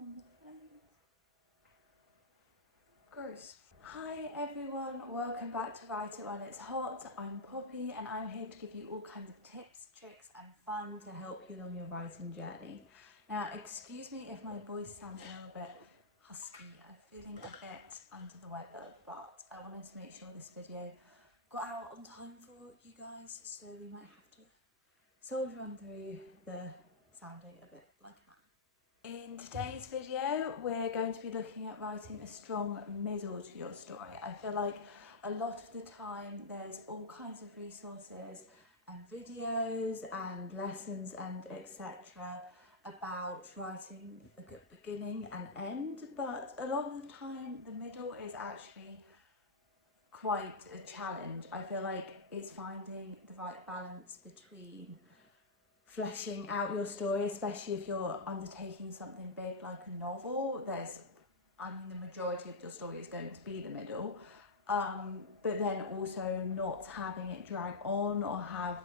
on the face. Gross. Hi everyone, welcome back to Write It While It's Hot. I'm Poppy and I'm here to give you all kinds of tips, tricks and fun to help you along your writing journey. Now, excuse me if my voice sounds a little bit husky. I'm feeling a bit under the weather, but I wanted to make sure this video got out on time for you guys, so we might have to soldier on through the sounding a bit like that. In today's video, we're going to be looking at writing a strong middle to your story. I feel like a lot of the time there's all kinds of resources and videos and lessons and etc. about writing a good beginning and end, but a lot of the time the middle is actually quite a challenge. I feel like it's finding the right balance between fleshing out your story, especially if you're undertaking something big like a novel. The majority of your story is going to be the middle, but then also not having it drag on or have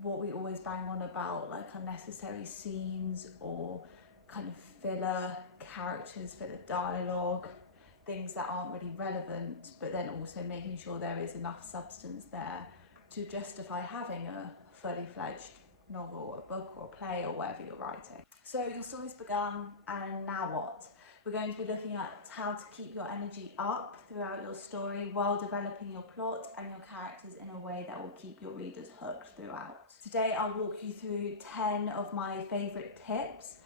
what we always bang on about, like unnecessary scenes or kind of filler characters, filler dialogue, things that aren't really relevant, but then also making sure there is enough substance there to justify having a fully fledged novel, a book or a play or whatever you're writing. So your story's begun, and now what? We're going to be looking at how to keep your energy up throughout your story while developing your plot and your characters in a way that will keep your readers hooked throughout. Today I'll walk you through 10 of my favourite tips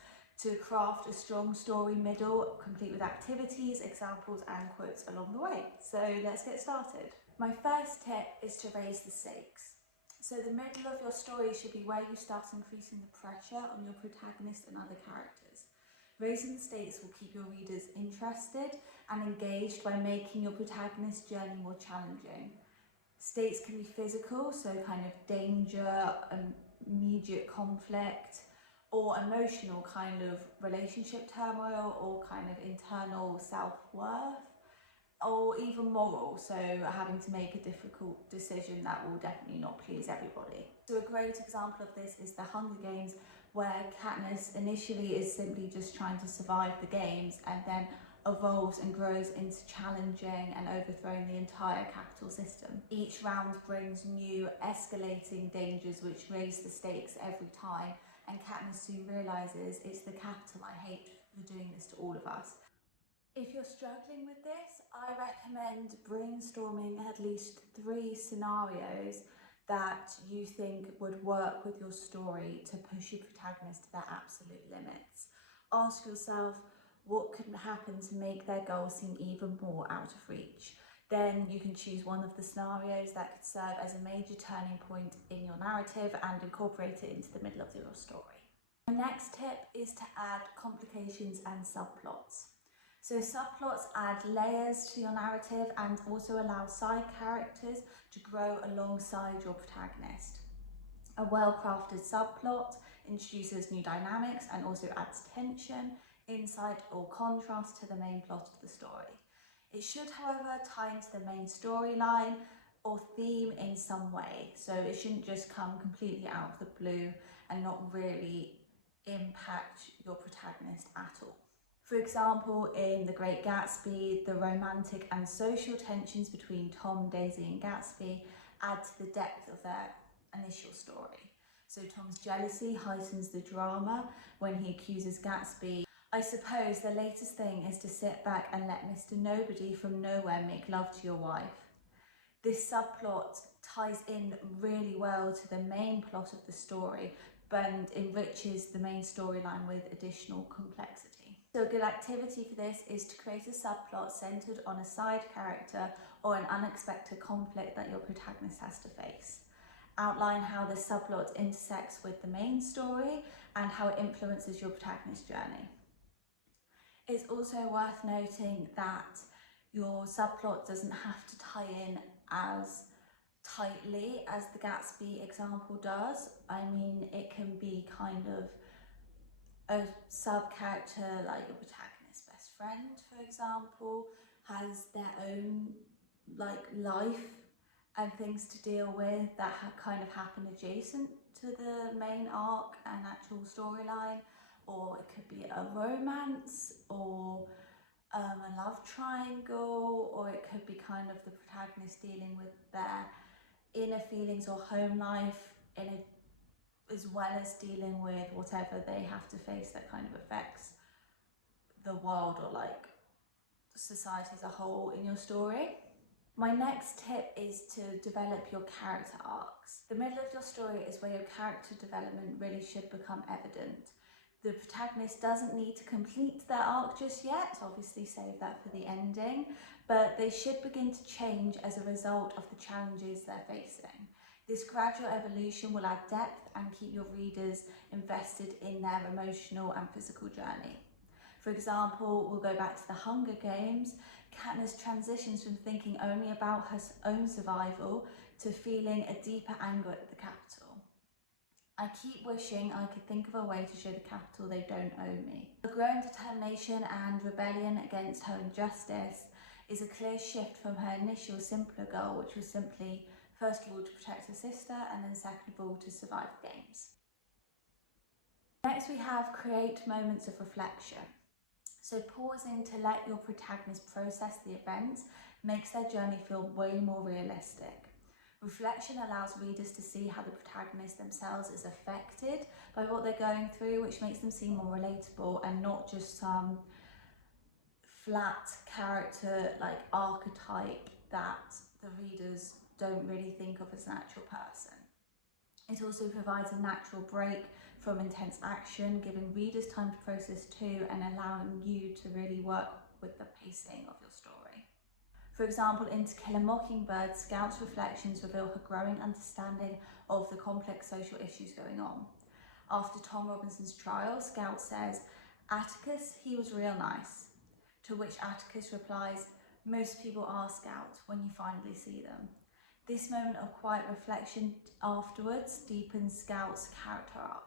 to craft a strong story middle, complete with activities, examples and quotes along the way. So let's get started. My first tip is to raise the stakes. So the middle of your story should be where you start increasing the pressure on your protagonist and other characters. Raising the stakes will keep your readers interested and engaged by making your protagonist's journey more challenging. Stakes can be physical, so kind of danger, immediate conflict, or emotional, kind of relationship turmoil or kind of internal self-worth, or even moral, so having to make a difficult decision that will definitely not please everybody. So a great example of this is the Hunger Games, where Katniss initially is simply just trying to survive the games and then evolves and grows into challenging and overthrowing the entire capital system. Each round brings new escalating dangers which raise the stakes every time, and Katniss soon realises it's the capital I hate for doing this to all of us. If you're struggling with this, I recommend brainstorming at least 3 scenarios that you think would work with your story to push your protagonist to their absolute limits. Ask yourself what could happen to make their goal seem even more out of reach. Then you can choose one of the scenarios that could serve as a major turning point in your narrative and incorporate it into the middle of your story. My next tip is to add complications and subplots. So subplots add layers to your narrative and also allow side characters to grow alongside your protagonist. A well-crafted subplot introduces new dynamics and also adds tension, insight or contrast to the main plot of the story. It should, however, tie into the main storyline or theme in some way, so it shouldn't just come completely out of the blue and not really impact your protagonist at all. For example, in The Great Gatsby, the romantic and social tensions between Tom, Daisy and Gatsby add to the depth of their initial story. So Tom's jealousy heightens the drama when he accuses Gatsby. I suppose the latest thing is to sit back and let Mr. Nobody from nowhere make love to your wife. This subplot ties in really well to the main plot of the story and enriches the main storyline with additional complexity. So a good activity for this is to create a subplot centred on a side character or an unexpected conflict that your protagonist has to face. Outline how this subplot intersects with the main story and how it influences your protagonist's journey. It's also worth noting that your subplot doesn't have to tie in as tightly as the Gatsby example does. I mean, it can be kind of a sub-character, like your protagonist's best friend, for example, has their own life and things to deal with that kind of happen adjacent to the main arc and actual storyline, or it could be a romance, or a love triangle, or it could be kind of the protagonist dealing with their inner feelings or home life as well as dealing with whatever they have to face that kind of affects the world or like society as a whole in your story. My next tip is to develop your character arcs. The middle of your story is where your character development really should become evident. The protagonist doesn't need to complete their arc just yet, obviously save that for the ending, but they should begin to change as a result of the challenges they're facing. This gradual evolution will add depth and keep your readers invested in their emotional and physical journey. For example, we'll go back to the Hunger Games. Katniss transitions from thinking only about her own survival to feeling a deeper anger at the Capitol. I keep wishing I could think of a way to show the Capitol they don't owe me. The growing determination and rebellion against her injustice is a clear shift from her initial simpler goal, which was simply, first of all, to protect her sister, and then second of all, to survive the games. Next we have create moments of reflection. So pausing to let your protagonist process the events makes their journey feel way more realistic. Reflection allows readers to see how the protagonist themselves is affected by what they're going through, which makes them seem more relatable and not just some flat character like archetype that the readers don't really think of as an actual person. It also provides a natural break from intense action, giving readers time to process too and allowing you to really work with the pacing of your story. For example, in To Kill a Mockingbird, Scout's reflections reveal her growing understanding of the complex social issues going on. After Tom Robinson's trial, Scout says, "Atticus, he was real nice." To which Atticus replies, "Most people are Scout when you finally see them." This moment of quiet reflection afterwards deepens Scout's character arc.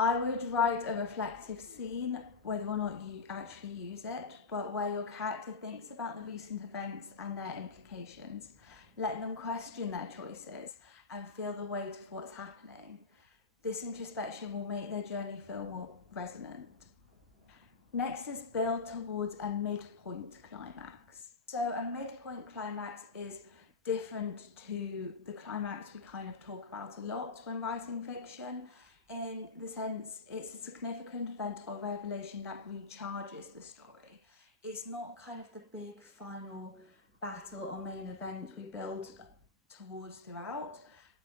I would write a reflective scene, whether or not you actually use it, but where your character thinks about the recent events and their implications. Let them question their choices and feel the weight of what's happening. This introspection will make their journey feel more resonant. Next is build towards a midpoint climax. So a midpoint climax is different to the climax we kind of talk about a lot when writing fiction, in the sense it's a significant event or revelation that recharges the story. It's not kind of the big final battle or main event we build towards throughout,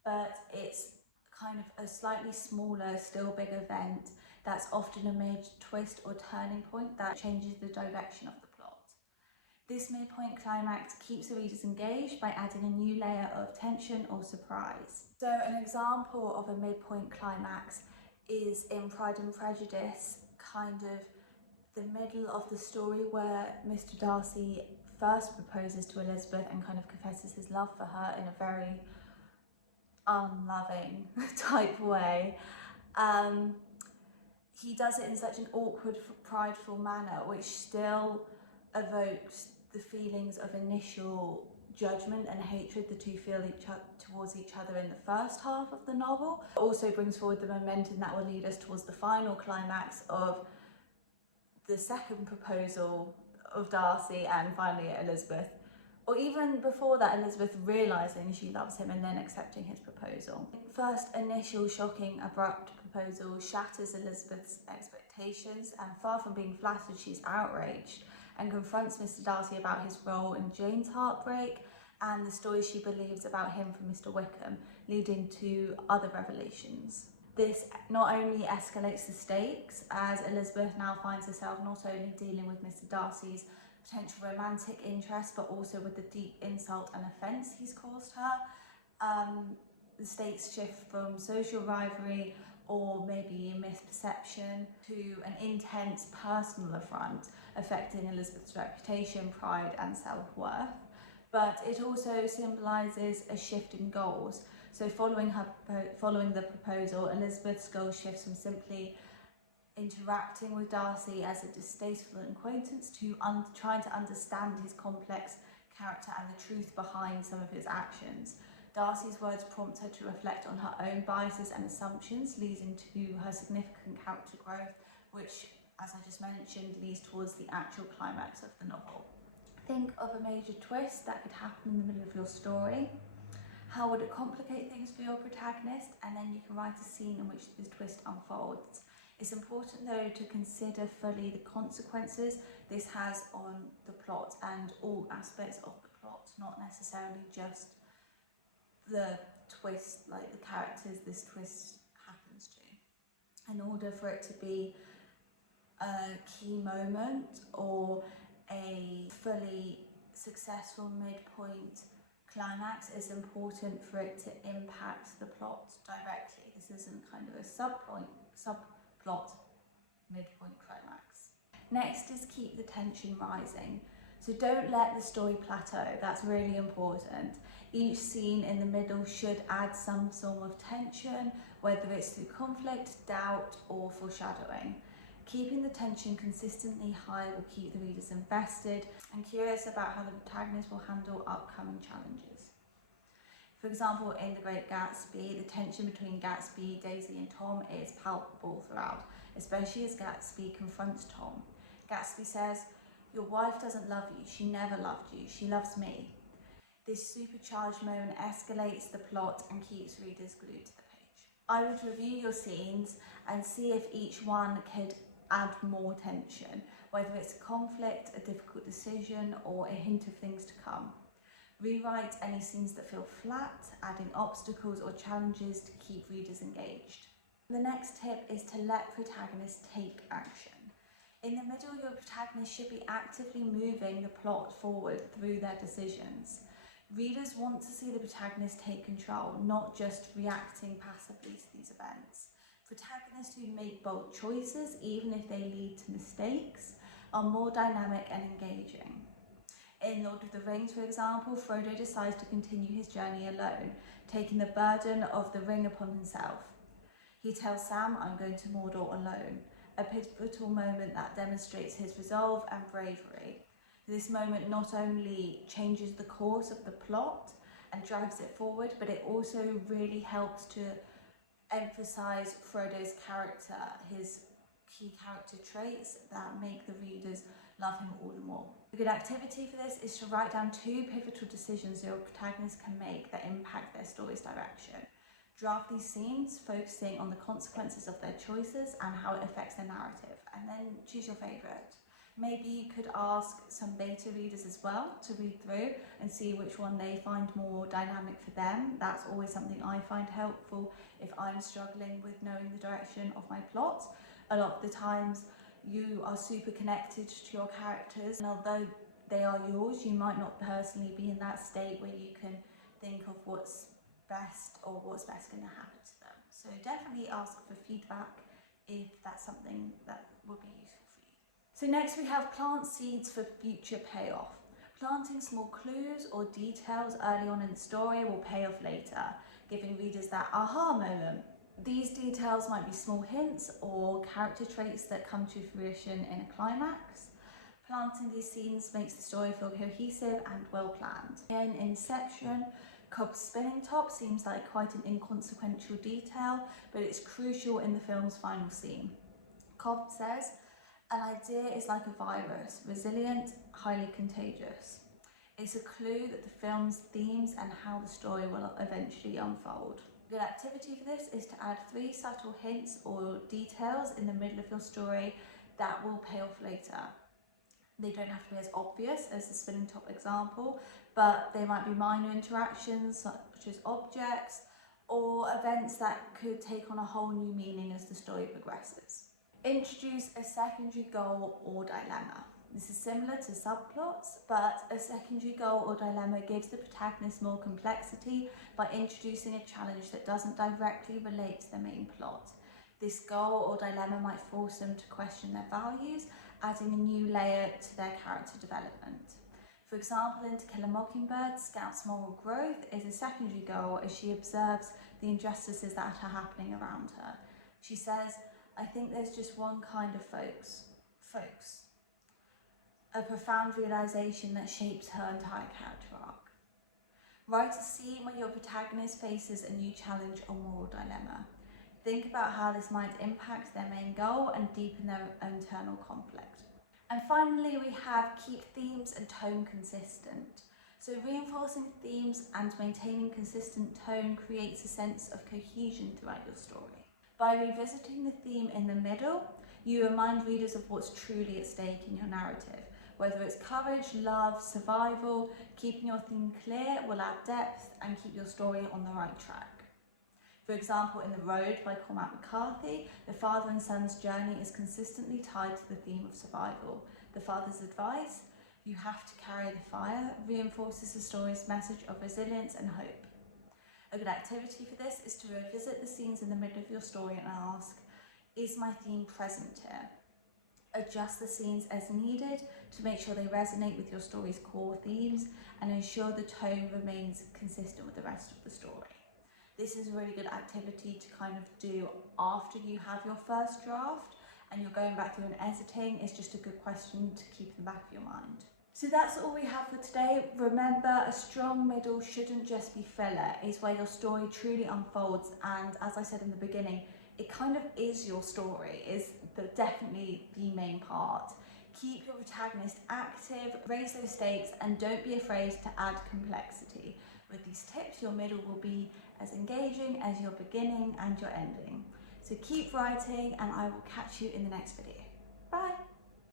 but it's kind of a slightly smaller, still big event that's often a major twist or turning point that changes the direction of the plot. This midpoint climax keeps the readers engaged by adding a new layer of tension or surprise. So an example of a midpoint climax is in Pride and Prejudice, kind of the middle of the story where Mr. Darcy first proposes to Elizabeth and kind of confesses his love for her in a very unloving type way. He does it in such an awkward, prideful manner, which still evokes the feelings of initial judgment and hatred the two feel towards each other in the first half of the novel. It also brings forward the momentum that will lead us towards the final climax of the second proposal of Darcy and finally Elizabeth, or even before that, Elizabeth realising she loves him and then accepting his proposal. First initial shocking, abrupt proposal shatters Elizabeth's expectations, and far from being flattered, she's outraged and confronts Mr. Darcy about his role in Jane's heartbreak and the stories she believes about him from Mr. Wickham, leading to other revelations. This not only escalates the stakes, as Elizabeth now finds herself not only dealing with Mr. Darcy's potential romantic interest, but also with the deep insult and offence he's caused her. The stakes shift from social rivalry or maybe a misperception to an intense personal affront affecting Elizabeth's reputation, pride and self-worth. But it also symbolises a shift in goals. So following the proposal, Elizabeth's goal shifts from simply interacting with Darcy as a distasteful acquaintance to trying to understand his complex character and the truth behind some of his actions. Darcy's words prompt her to reflect on her own biases and assumptions, leading to her significant character growth which, as I just mentioned, leads towards the actual climax of the novel. Think of a major twist that could happen in the middle of your story. How would it complicate things for your protagonist? And then you can write a scene in which this twist unfolds. It's important though to consider fully the consequences this has on the plot and all aspects of the plot, not necessarily just the twist, like the characters this twist happens to. In order for it to be a key moment or a fully successful midpoint climax, it's important for it to impact the plot directly. This isn't kind of a subplot midpoint climax. Next is keep the tension rising. So don't let the story plateau, that's really important. Each scene in the middle should add some form of tension, whether it's through conflict, doubt, or foreshadowing. Keeping the tension consistently high will keep the readers invested and curious about how the protagonist will handle upcoming challenges. For example, in The Great Gatsby, the tension between Gatsby, Daisy and Tom is palpable throughout, especially as Gatsby confronts Tom. Gatsby says, "Your wife doesn't love you, she never loved you, she loves me." This supercharged moment escalates the plot and keeps readers glued to the page. I would review your scenes and see if each one could add more tension, whether it's conflict, a difficult decision, or a hint of things to come. Rewrite any scenes that feel flat, adding obstacles or challenges to keep readers engaged. The next tip is to let protagonists take action. In the middle, your protagonist should be actively moving the plot forward through their decisions. Readers want to see the protagonist take control, not just reacting passively to these events. Protagonists who make bold choices, even if they lead to mistakes, are more dynamic and engaging. In Lord of the Rings, for example, Frodo decides to continue his journey alone, taking the burden of the ring upon himself. He tells Sam, "I'm going to Mordor alone," a pivotal moment that demonstrates his resolve and bravery. This moment not only changes the course of the plot and drives it forward, but it also really helps to emphasize Frodo's character, his key character traits that make the readers love him all the more. A good activity for this is to write down 2 pivotal decisions your protagonist can make that impact their story's direction. Draft these scenes, focusing on the consequences of their choices and how it affects their narrative, and then choose your favourite. Maybe you could ask some beta readers as well to read through and see which one they find more dynamic for them. That's always something I find helpful if I'm struggling with knowing the direction of my plot. A lot of the times you are super connected to your characters, and although they are yours, you might not personally be in that state where you can think of what's best or what's best going to happen to them. So definitely ask for feedback if that's something that would be useful for you. So next we have plant seeds for future payoff. Planting small clues or details early on in the story will pay off later, giving readers that aha moment. These details might be small hints or character traits that come to fruition in a climax. Planting these scenes makes the story feel cohesive and well planned. In Inception, Cobb's spinning top seems like quite an inconsequential detail, but it's crucial in the film's final scene. Cobb says, "An idea is like a virus, resilient, highly contagious." It's a clue that the film's themes and how the story will eventually unfold. A good activity for this is to add 3 subtle hints or details in the middle of your story that will pay off later. They don't have to be as obvious as the spinning top example, but they might be minor interactions such as objects or events that could take on a whole new meaning as the story progresses. Introduce a secondary goal or dilemma. This is similar to subplots, but a secondary goal or dilemma gives the protagonist more complexity by introducing a challenge that doesn't directly relate to the main plot. This goal or dilemma might force them to question their values, adding a new layer to their character development. For example, in To Kill a Mockingbird, Scout's moral growth is a secondary goal as she observes the injustices that are happening around her. She says, "I think there's just one kind of folks. A profound realization that shapes her entire character arc. Write a scene where your protagonist faces a new challenge or moral dilemma. Think about how this might impact their main goal and deepen their internal conflict. And finally, we have keep themes and tone consistent. So reinforcing themes and maintaining consistent tone creates a sense of cohesion throughout your story. By revisiting the theme in the middle, you remind readers of what's truly at stake in your narrative. Whether it's courage, love, survival, keeping your theme clear will add depth and keep your story on the right track. For example, in The Road by Cormac McCarthy, the father and son's journey is consistently tied to the theme of survival. The father's advice, "You have to carry the fire," reinforces the story's message of resilience and hope. A good activity for this is to revisit the scenes in the middle of your story and ask, is my theme present here? Adjust the scenes as needed to make sure they resonate with your story's core themes and ensure the tone remains consistent with the rest of the story. This is a really good activity to kind of do after you have your first draft and you're going back through and editing. It's just a good question to keep in the back of your mind. So that's all we have for today. Remember, a strong middle shouldn't just be filler. It's where your story truly unfolds, and as I said in the beginning, it kind of is your story, is definitely the main part. Keep your protagonist active, raise those stakes, and don't be afraid to add complexity. With these tips, your middle will be as engaging as your beginning and your ending. So keep writing, and I will catch you in the next video.